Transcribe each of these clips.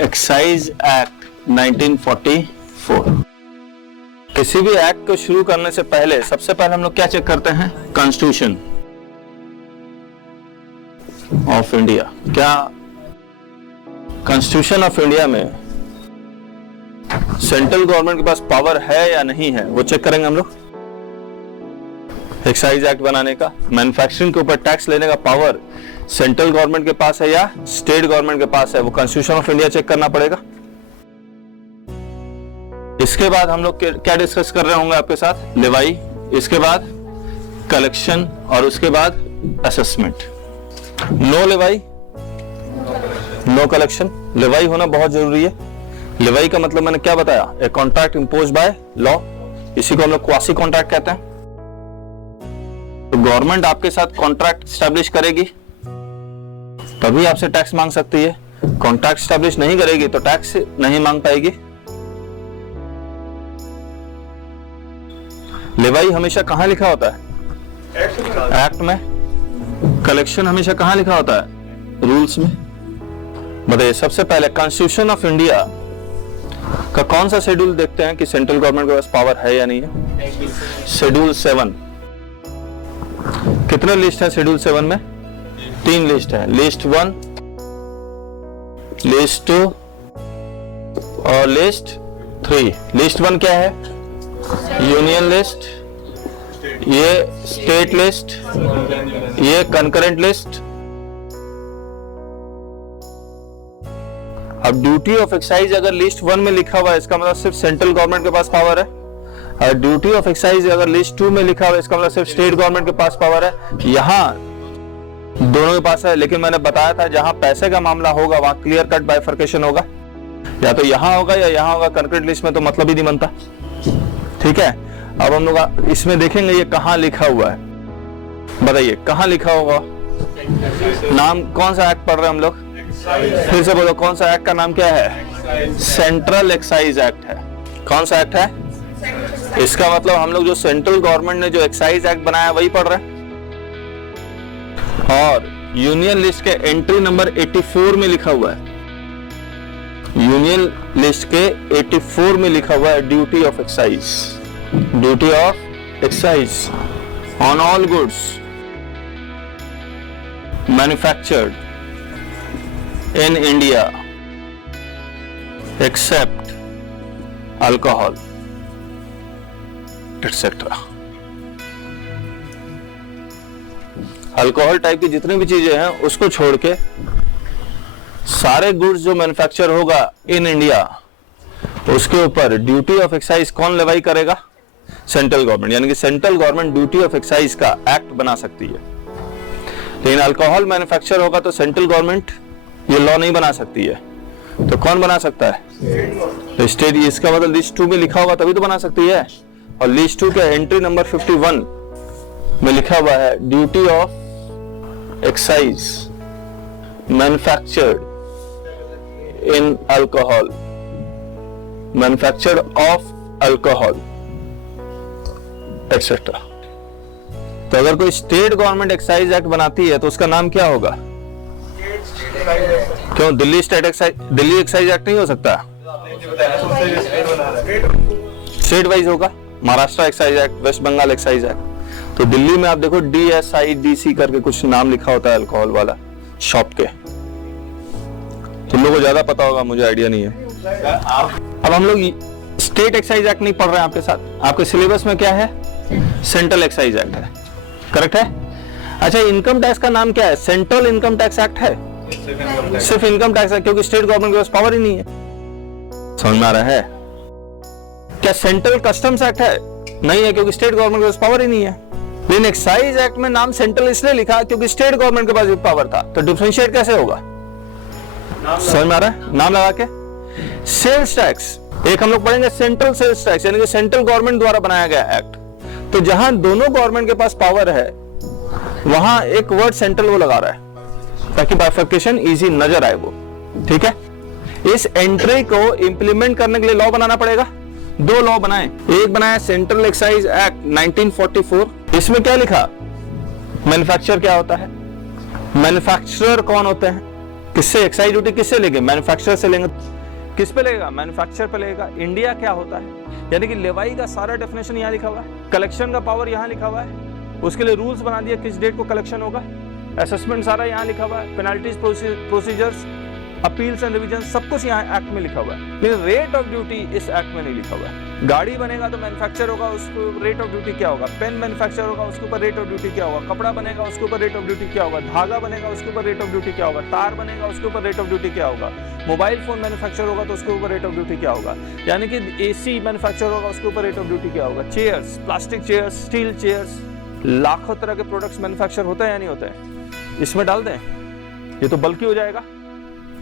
Excise act 1944। किसी भी act को शुरू करने से पहले सबसे पहले हम लोग क्या चेक करते हैं? Constitution of India. क्या कॉन्स्टिट्यूशन ऑफ इंडिया में सेंट्रल गवर्नमेंट के पास पावर है या नहीं है, वो चेक करेंगे हम लोग। एक्साइज एक्ट बनाने का, मैन्युफैक्चरिंग के ऊपर टैक्स लेने का पावर सेंट्रल गवर्नमेंट के पास है या स्टेट गवर्नमेंट के पास है, वो कॉन्स्टिट्यूशन ऑफ इंडिया चेक करना पड़ेगा। इसके बाद हम लोग क्या डिस्कस कर रहे होंगे आपके साथ? लेवाई, इसके बाद कलेक्शन और उसके बाद असेसमेंट। No लेवाई no collection. लेवाई होना बहुत जरूरी है। लेवाई का मतलब मैंने क्या बताया? A contract imposed by law, इसी को हम लोग क्वासी कॉन्ट्रैक्ट कहते हैं। तो गवर्नमेंट आपके साथ कॉन्ट्रैक्ट स्टैब्लिश करेगी तभी आपसे टैक्स मांग सकती है। कॉन्ट्रैक्ट स्टैब्लिश नहीं करेगी तो टैक्स नहीं मांग पाएगी। लेवाई हमेशा कहां लिखा होता है? एक्ट में। कलेक्शन हमेशा कहां लिखा होता है? रूल्स में। बताइए, सबसे पहले कॉन्स्टिट्यूशन ऑफ इंडिया का कौन सा शेड्यूल देखते हैं कि सेंट्रल गवर्नमेंट के पास पावर है या नहीं है? शेड्यूल 7। कितने लिस्ट है शेड्यूल 7 में? 3 लिस्ट है। लिस्ट 1, लिस्ट 2 और लिस्ट 3। लिस्ट 1 क्या है? यूनियन लिस्ट, ये स्टेट लिस्ट, ये कंकरेंट लिस्ट। अब ड्यूटी ऑफ एक्साइज अगर लिस्ट 1 में लिखा हुआ है इसका मतलब सिर्फ सेंट्रल गवर्नमेंट के पास पावर है, और ड्यूटी ऑफ एक्साइज अगर लिस्ट 2 में लिखा हुआ है इसका मतलब सिर्फ स्टेट गवर्नमेंट के पास पावर है। यहाँ दोनों के पास है, लेकिन मैंने बताया था जहां पैसे का मामला होगा वहां क्लियर कट बाइफर्केशन होगा, या तो यहां होगा या यहां होगा। कंक्रीट लिस्ट में तो मतलब ही नहीं बनता। ठीक है, अब हम लोग इसमें देखेंगे ये कहां लिखा हुआ है। बताइए कहां लिखा होगा? नाम कौन सा एक्ट पढ़ रहे हैं हम लोग? फिर से बोलो, कौन सा एक्ट का नाम क्या है? सेंट्रल एक्साइज एक्ट है। कौन सा एक्ट है? इसका मतलब हम लोग जो सेंट्रल गवर्नमेंट ने जो एक्साइज एक्ट बनाया वही पढ़ रहे हैं। और यूनियन लिस्ट के एंट्री नंबर 84 में लिखा हुआ है, यूनियन लिस्ट के 84 में लिखा हुआ है duty of excise. Duty of excise on all goods manufactured in India accept alcohol etcetera. Alcohol type की जितनी भी चीजें हैं उसको छोड़ के सारे गुड्स जो मैन्युफैक्चर होगा इन इंडिया उसके ऊपर ड्यूटी ऑफ एक्साइज कौन लेवाई करेगा? Central government. यानी कि central government duty of excise का एक्ट बना सकती है। लेकिन अल्कोहल मैन्युफैक्चर होगा तो सेंट्रल गवर्नमेंट ये लॉ नहीं बना सकती है, तो कौन बना सकता है? तो स्टेट। इसका मतलब लिस्ट 2 में लिखा होगा तभी तो बना सकती है। और लिस्ट 2 के एंट्री नंबर 51 में लिखा हुआ है duty of excise manufactured in alcohol, manufactured of alcohol etcetera. तो अगर कोई स्टेट गवर्नमेंट एक्साइज एक्ट बनाती है तो उसका नाम क्या होगा? क्यों Delhi state excise, Delhi excise act नहीं हो सकता? स्टेट वाइज होगा। Maharashtra excise act, West Bengal excise act. तो दिल्ली में आप देखो DSIDC करके कुछ नाम लिखा होता है अल्कोहल वाला शॉप के। तुम लोगों को ज्यादा पता होगा, मुझे आइडिया नहीं है। अब हम लोग स्टेट एक्साइज एक्ट नहीं पढ़ रहे हैं आपके साथ। आपके सिलेबस में क्या है? सेंट्रल एक्साइज एक्ट है। करेक्ट है? अच्छा, इनकम टैक्स का नाम क्या है? सेंट्रल इनकम टैक्स एक्ट है। सिर्फ इनकम टैक्स है क्योंकि स्टेट गवर्नमेंट के पास पावर ही नहीं है। समझ में आ रहा है? क्या सेंट्रल कस्टम्स एक्ट है? नहीं है क्योंकि स्टेट गवर्नमेंट के पास पावर ही नहीं है। लेकिन एक्साइज एक्ट में नाम सेंट्रल इसलिए लिखा क्योंकि स्टेट गवर्नमेंट के पास भी पावर था। तो डिफरेंशिएट कैसे होगा? समझ में आ रहा है? नाम लगा के। सेल्स टैक्स एक हम लोग पढ़ेंगे, सेंट्रल सेल्स टैक्स, यानी कि सेंट्रल गवर्नमेंट द्वारा बनाया गया एक्ट। तो जहां दोनों गवर्नमेंट के पास पावर है वहां एक वर्ड सेंट्रल वो लगा रहा है ताकि बाइफर्केशन इजी नजर आए वो। ठीक है, इस एंट्री को इंप्लीमेंट करने के लिए लॉ बनाना पड़ेगा। 2 लॉ बनाए। एक बनाया सेंट्रल एक्साइज एक्ट 1944। इसमें क्या लिखा? मैन्युफैक्चर क्या होता है, मैन्युफैक्चरर कौन होते हैं, किससे एक्साइज ड्यूटी किससे लेंगे? मैन्युफैक्चरर से लेंगे। किस पे लगेगा? मैन्युफैक्चरर पे लगेगा। इंडिया क्या होता है, यानी कि लेवाई का सारा डेफिनेशन यहाँ लिखा हुआ है, कलेक्शन का पावर यहाँ लिखा हुआ है, उसके लिए रूल्स बना दिया किस डेट को कलेक्शन होगा, असेसमेंट सारा यहाँ लिखा हुआ है, penalties, procedures, appeals and revision, सब कुछ यहाँ एक्ट में लिखा हुआ है। लेकिन रेट ऑफ ड्यूटी इस एक्ट में नहीं लिखा हुआ है। गाड़ी बनेगा तो मैन्युफैक्चर होगा, उसको रेट ऑफ ड्यूटी क्या होगा, पेन मैन्युफैक्चर होगा उसके ऊपर रेट ऑफ ड्यूटी क्या होगा, कपड़ा बनेगा उसके ऊपर रेट ऑफ ड्यूटी क्या होगा, धागा बनेगा उसके ऊपर रेट ऑफ ड्यूटी क्या होगा, तार बनेगा उसके ऊपर रेट ऑफ ड्यूटी क्या होगा, मोबाइल फोन मैन्युफैक्चर होगा तो उसके ऊपर रेट ऑफ ड्यूटी क्या होगा, यानी कि एसी मैन्युफैक्चर होगा उसके ऊपर रेट ऑफ ड्यूटी क्या होगा, chairs, plastic chairs, steel chairs, लाखों तरह के प्रोडक्ट्स मैन्युफैक्चर होते हैं या नहीं होते हैं, इसमें डाल दें, ये तो बल्कि हो जाएगा।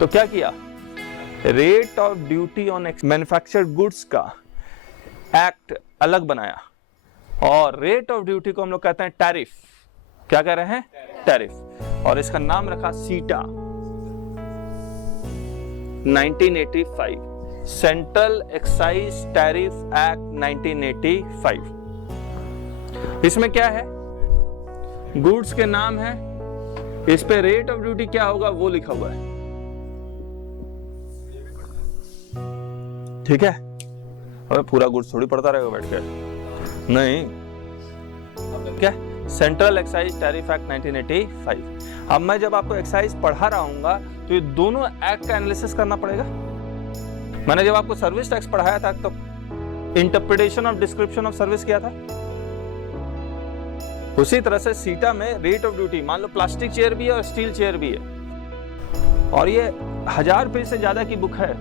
तो क्या किया, rate of duty on manufactured goods का एक्ट अलग बनाया, और रेट ऑफ ड्यूटी को हम लोग कहते हैं टैरिफ। क्या कह रहे हैं? टैरिफ। और इसका नाम रखा सीटा। 1985 सेंट्रल एक्साइज टैरिफ एक्ट 1985। इसमें क्या है, गुड्स के नाम है, इस पे रेट ऑफ ड्यूटी क्या होगा वो लिखा हुआ है। ठीक है, अबे पूरा गुड्स थोड़ी पढ़ता रहेगा बैठ कर, नहीं। क्या? Central excise tariff act 1985। अब मैं जब आपको एक्साइज पढ़ा रहा हूंगा तो ये दोनों एक्ट का एनालिसिस करना पड़ेगा। मैंने जब आपको सर्विस टैक्स पढ़ाया था तो interpretation of description of service किया था, उसी तरह से सीटा में रेट ऑफ ड्यूटी, मान लो प्लास्टिक चेयर भी है और स्टील चेयर भी है, और ये 1000 पेज से ज्यादा की बुक है,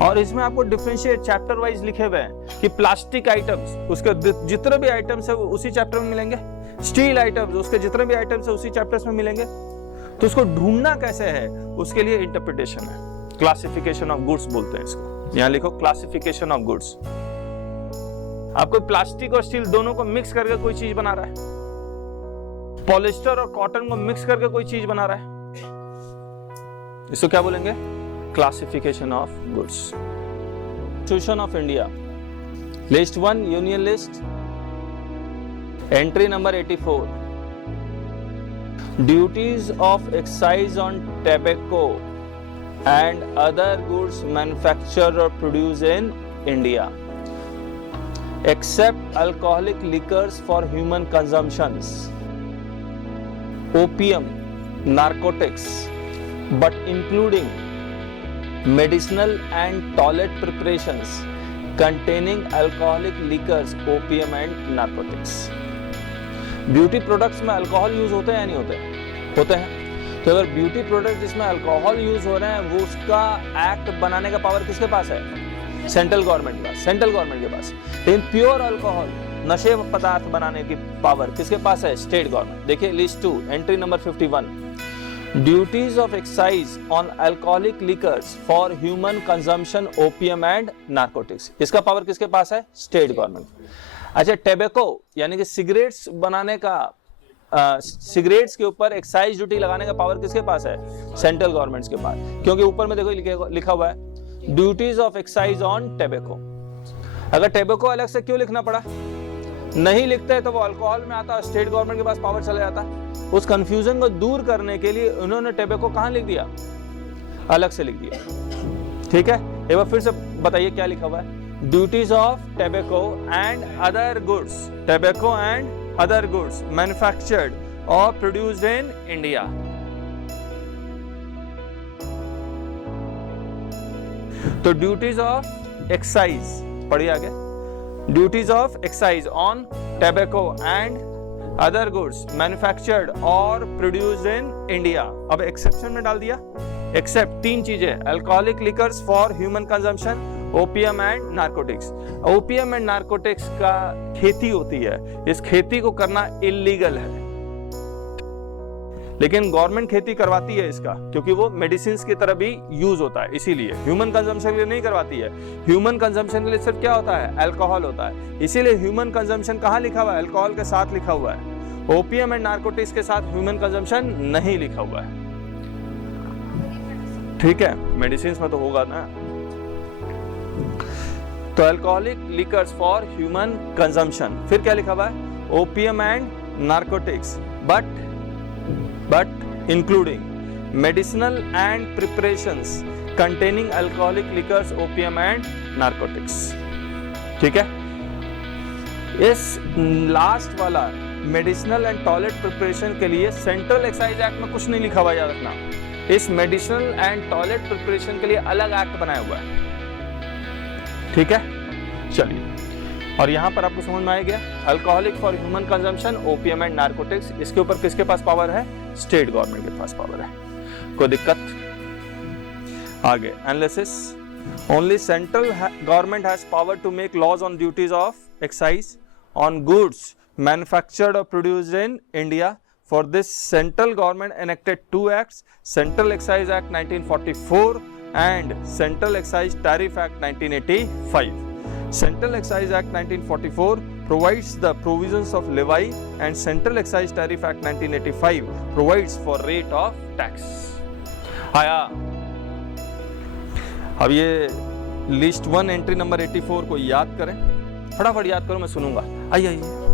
और इसमें आपको डिफरेंशिएट चैप्टर वाइज लिखे हुए हैं कि प्लास्टिक आइटम्स, उसके जितने भी आइटम्स है वो उसी चैप्टर में मिलेंगे, स्टील आइटम्स, उसके जितने भी आइटम्स है उसी चैप्टर्स में मिलेंगे। तो उसको ढूंढना कैसे है, उसके लिए इंटरप्रिटेशन है, क्लासिफिकेशन ऑफ गुड्स बोलते हैं इसको। यहाँ लिखो क्लासिफिकेशन ऑफ गुड्स। आपको प्लास्टिक और स्टील दोनों को मिक्स करके कोई चीज बना रहा है, पॉलिस्टर और कॉटन को मिक्स करके कोई चीज बना रहा है, इसको क्या बोलेंगे? Classification of goods. Constitution of India, list 1 union list, entry number 84, duties of excise on tobacco and other goods manufactured और produce in India except alcoholic liquors for human consumptions, opium, narcotics, but including medicinal and toilet preparations containing alcoholic liquors, opium and narcotics। Beauty products में alcohol use होते हैं या नहीं होते? होते हैं। तो अगर ब्यूटी प्रोडक्ट जिसमें अल्कोहल यूज हो रहे हैं वो उसका एक्ट बनाने का पावर किसके पास है? सेंट्रल गवर्नमेंट के पास, सेंट्रल गवर्नमेंट के पास। लेकिन प्योर अल्कोहल, नशे पदार्थ बनाने की पावर किसके पास है? State government. देखिए list 2 entry number 51, duties of excise on alcoholic liquors for human consumption, opium and narcotics, इसका पावर किसके पास है? State government. अच्छा, टेबेको यानी कि सिगरेट्स बनाने का, सिगरेट्स के ऊपर एक्साइज ड्यूटी लगाने का पावर किसके पास है? सेंट्रल गवर्नमेंट के पास, क्योंकि ऊपर में देखो लिखा हुआ है duties of excise on tobacco. अगर टेबेको अलग से क्यों लिखना पड़ा? नहीं लिखते तो वो अल्कोहल में आता, स्टेट गवर्नमेंट के पास पावर चला जाता। उस कंफ्यूजन को दूर करने के लिए उन्होंने टेबेको कहां लिख दिया? अलग से लिख दिया। ठीक है, एक बार फिर से बताइए क्या लिखा हुआ है? Duties of tobacco and other goods, tobacco and other goods manufactured और प्रोड्यूस्ड इन इंडिया। तो ड्यूटीज ऑफ एक्साइज पढ़िए आगे, duties of excise on tobacco and other goods manufactured और प्रोड्यूस्ड इन इंडिया। अब एक्सेप्शन में डाल दिया, एक्सेप्ट 3 चीजें, alcoholic liquors for human consumption, opium and narcotics. Opium and narcotics का खेती होती है, इस खेती को करना इलीगल है, लेकिन गवर्नमेंट खेती करवाती है इसका, क्योंकि वो मेडिसिन की तरह भी यूज होता है, इसीलिए ह्यूमन कंजम्पशन के लिए नहीं करवाती है। ह्यूमन कंजम्पशन के लिए सिर्फ क्या होता है? अल्कोहल होता है, इसीलिए ह्यूमन कंजम्पशन कहाँ लिखा हुआ है? अल्कोहल के साथ लिखा हुआ है। ओपियम एंड नार्कोटिक्स के साथ ह्यूमन कंजम्पशन नहीं लिखा हुआ है। ठीक है, मेडिसिन में तो होगा ना। तो alcoholic liquors for human consumption, फिर क्या लिखा हुआ है? Opium and narcotics but including medicinal and preparations containing alcoholic liquors, opium and narcotics. ठीक है, इस लास्ट वाला मेडिसिनल एंड टॉयलेट प्रिपरेशन के लिए सेंट्रल एक्साइज एक्ट में कुछ नहीं लिखा हुआ, याद रखना। इस मेडिसिनल एंड टॉयलेट प्रिपरेशन के लिए अलग एक्ट बनाया हुआ है। ठीक है, चलिए, और यहां पर आपको समझ में आ गया alcoholic for human consumption, opium and narcotics, इसके ऊपर किसके पास पावर है? स्टेट गवर्नमेंट के पास पावर है। कोई दिक्कत? आगे analysis. Only central government has power to make laws on duties of excise on goods manufactured or produced in India. For this, central government enacted two acts: Central Excise Act 1944 and Central Excise Tariff Act 1985. Central Excise Act 1944 provides the provisions of levy and Central Excise Tariff Act 1985 provides for rate of tax. आया, अब ये list 1 entry number 84 को याद करें, फटाफट याद करो, मैं सुनूंगा। आइए आइए,